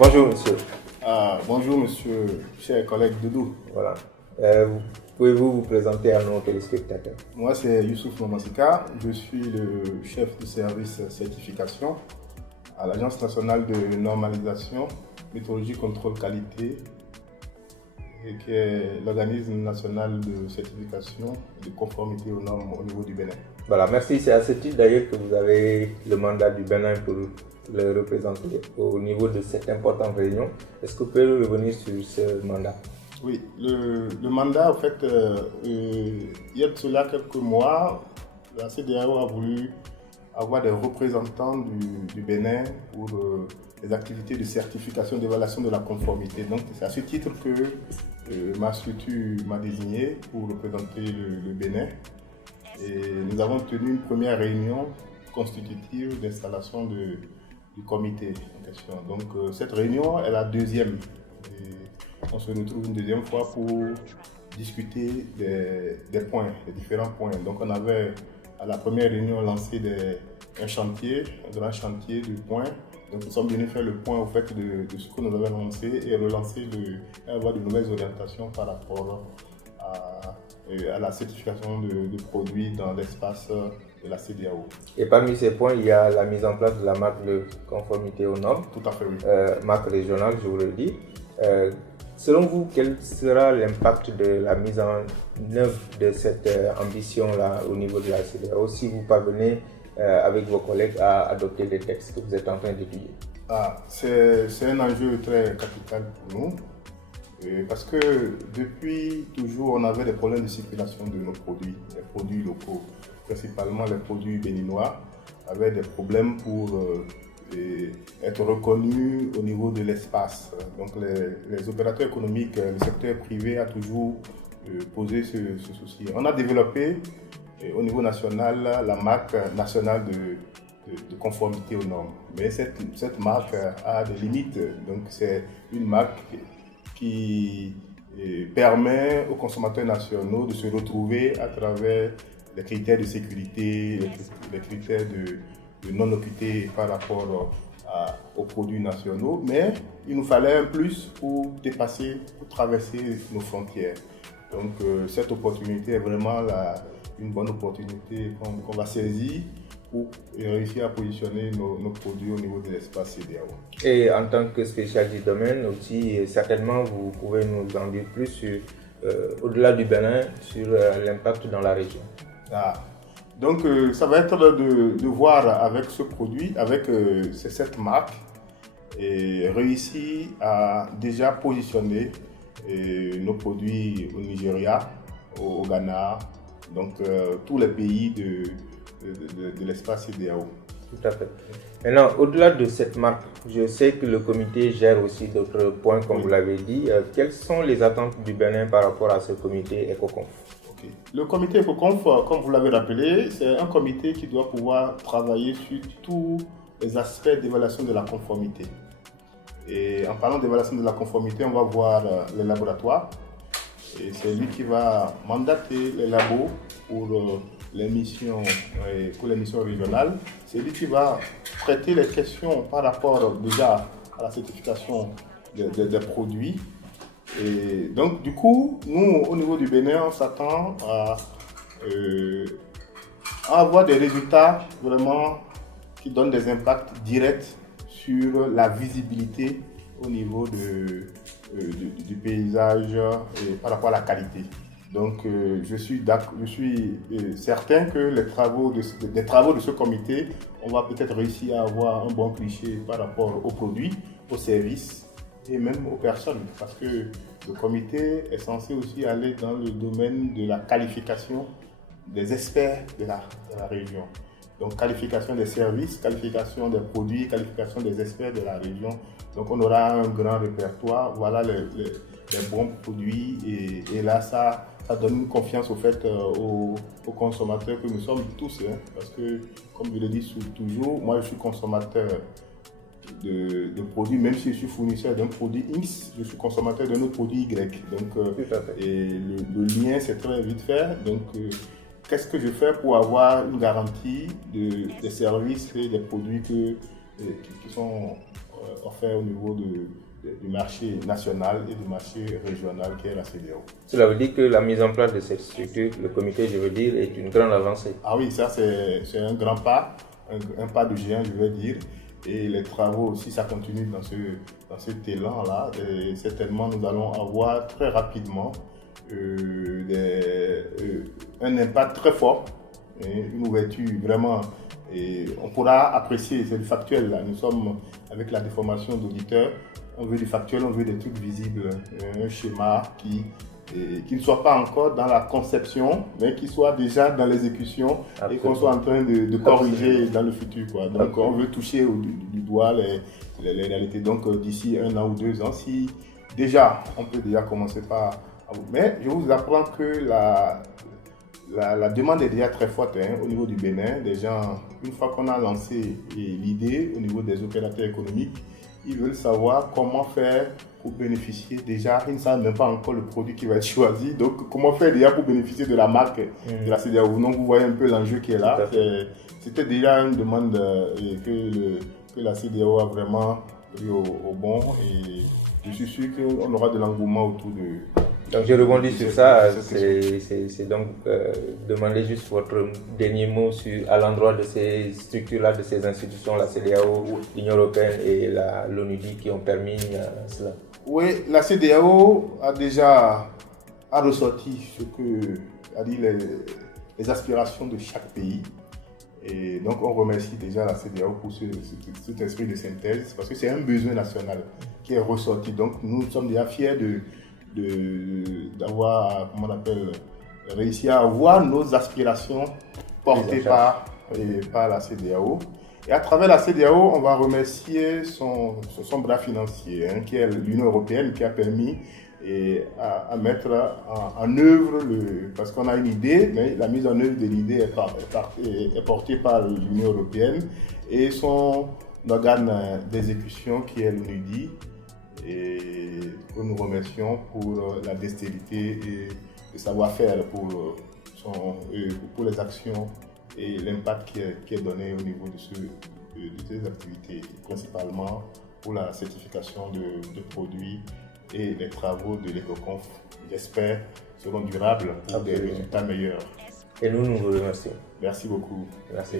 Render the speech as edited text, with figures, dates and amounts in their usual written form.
Bonjour monsieur. Bonjour monsieur, cher collègue Doudou. Voilà. Pouvez-vous vous présenter à nos téléspectateurs? Moi c'est Youssouf Mamassika, je suis le chef du service certification à l'Agence nationale de normalisation, métrologie, contrôle qualité, et qui est l'organisme national de certification et de conformité aux normes au niveau du Bénin. Voilà, merci. C'est à ce titre d'ailleurs que vous avez le mandat du Bénin pour le représenter au niveau de cette importante réunion. Est-ce que vous pouvez revenir sur ce mandat? Oui, le mandat, en fait, il y a de cela quelques mois, la CEDEAO a voulu avoir des représentants du Bénin pour les activités de certification d'évaluation de la conformité. Donc c'est à ce titre que ma structure m'a désigné pour représenter le Bénin. Et nous avons tenu une première réunion constitutive d'installation du comité en question. Donc cette réunion est la deuxième. Et on se retrouve une deuxième fois pour discuter des points, des différents points. Donc on avait à la première réunion lancé un grand chantier de points. Donc nous sommes venus faire le point au fait de ce que nous avons lancé et relancer et avoir de nouvelles orientations par rapport à la certification de produits dans l'espace de la CEDEAO. Et parmi ces points, il y a la mise en place de la marque de conformité aux normes. Tout à fait, oui. Marque régionale, je vous le dis. Selon vous, quel sera l'impact de la mise en œuvre de cette ambition-là au niveau de la CEDEAO si vous parvenez avec vos collègues à adopter les textes que vous êtes en train d'étudier? C'est un enjeu très capital pour nous. Parce que depuis toujours, on avait des problèmes de circulation de nos produits, les produits locaux, principalement les produits béninois, avaient des problèmes pour être reconnus au niveau de l'espace. Donc les opérateurs économiques, le secteur privé a toujours posé ce souci. On a développé au niveau national la marque nationale de conformité aux normes. Mais cette marque a des limites. Donc c'est une marque qui permet aux consommateurs nationaux de se retrouver à travers les critères de sécurité, les critères de non-occupité par rapport aux produits nationaux. Mais il nous fallait un plus pour dépasser, pour traverser nos frontières. Donc cette opportunité est vraiment une bonne opportunité qu'on va saisir pour réussir à positionner nos produits au niveau de l'espace CEDEAO. Et en tant que spécialiste du domaine aussi, certainement vous pouvez nous en dire plus au-delà du Bénin sur l'impact dans la région. Donc ça va être de voir avec ce produit, avec cette marque, et réussir à déjà positionner nos produits au Nigeria, au Ghana, donc tous les pays de l'espace CEDEAO. Tout à fait. Maintenant, au-delà de cette marque, je sais que le comité gère aussi d'autres points, comme vous l'avez dit. Quelles sont les attentes du Bénin par rapport à ce comité EcoConf? Le comité EcoConf, comme vous l'avez rappelé, c'est un comité qui doit pouvoir travailler sur tous les aspects d'évaluation de la conformité. Et en parlant d'évaluation de la conformité, on va voir les laboratoires. Et c'est lui qui va mandater les labos pour les missions régionales. C'est lui qui va traiter les questions par rapport déjà à la certification des produits. Et donc du coup, nous au niveau du Bénin, on s'attend à avoir des résultats vraiment qui donnent des impacts directs sur la visibilité au niveau du paysage et par rapport à la qualité. Donc je suis certain que les travaux de ce comité, on va peut-être réussir à avoir un bon cliché par rapport aux produits, aux services et même aux personnes, parce que le comité est censé aussi aller dans le domaine de la qualification des experts de la région. Donc qualification des services, qualification des produits, qualification des experts de la région. Donc on aura un grand répertoire, voilà les bons produits, et là ça donne une confiance au fait aux consommateurs que nous sommes tous, parce que comme je le dis toujours, moi je suis consommateur de produits, même si je suis fournisseur d'un produit X, je suis consommateur d'un autre produit Y. Donc et le lien c'est très vite fait. Donc qu'est-ce que je fais pour avoir une garantie des services et des produits qui sont offerts au niveau du marché national et du marché régional qui est la CEDEAO. Cela veut dire que la mise en place de cette structure, le comité, je veux dire, est une grande avancée. Ah oui, ça c'est un grand pas, un pas de géant, je veux dire. Et les travaux, si ça continue dans cet élan-là, certainement nous allons avoir très rapidement un impact très fort, une ouverture vraiment. Et on pourra apprécier, c'est du factuel là. Nous sommes avec la déformation d'auditeurs, on veut du factuel, on veut des trucs visibles, un schéma qui ne soit pas encore dans la conception, mais qui soit déjà dans l'exécution. Absolument. Et qu'on soit en train de corriger dans le futur, quoi. Donc on veut toucher du doigt les réalités. Donc d'ici 1 an ou 2 ans, si déjà on peut déjà commencer par... Mais je vous apprends que la demande est déjà très forte au niveau du Bénin. Des gens, une fois qu'on a lancé l'idée au niveau des opérateurs économiques, ils veulent savoir comment faire pour bénéficier. Déjà, ils ne savent même pas encore le produit qui va être choisi. Donc, comment faire déjà pour bénéficier de la marque de la CEDEAO. Donc, vous voyez un peu l'enjeu qui est là. C'était déjà une demande que la CEDEAO a vraiment pris au bon. Et je suis sûr qu'on aura de l'engouement autour de... Donc je rebondis sur ça, c'est donc demander juste votre dernier mot à l'endroit de ces structures-là, de ces institutions, la CEDEAO, l'Union européenne et l'ONUDI qui ont permis cela. Oui, la CEDEAO a déjà ressorti ce que a dit les aspirations de chaque pays. Et donc on remercie déjà la CEDEAO pour cet esprit de synthèse parce que c'est un besoin national qui est ressorti. Donc nous sommes déjà fiers d'avoir, comment on appelle, réussi à avoir nos aspirations portées par la CEDEAO. Et à travers la CEDEAO, on va remercier son bras financier, qui est l'Union européenne, qui a permis à mettre en œuvre, parce qu'on a une idée, mais la mise en œuvre de l'idée est portée par l'Union européenne et son organe d'exécution qui est l'ONUDI. Et nous remercions pour la dextérité et le savoir-faire pour les actions et l'impact qui est donné au niveau de ces activités, principalement pour la certification de produits et les travaux de l'EcoConf, j'espère, seront durables pour des résultats meilleurs. Et nous vous remercions. Merci beaucoup. Merci.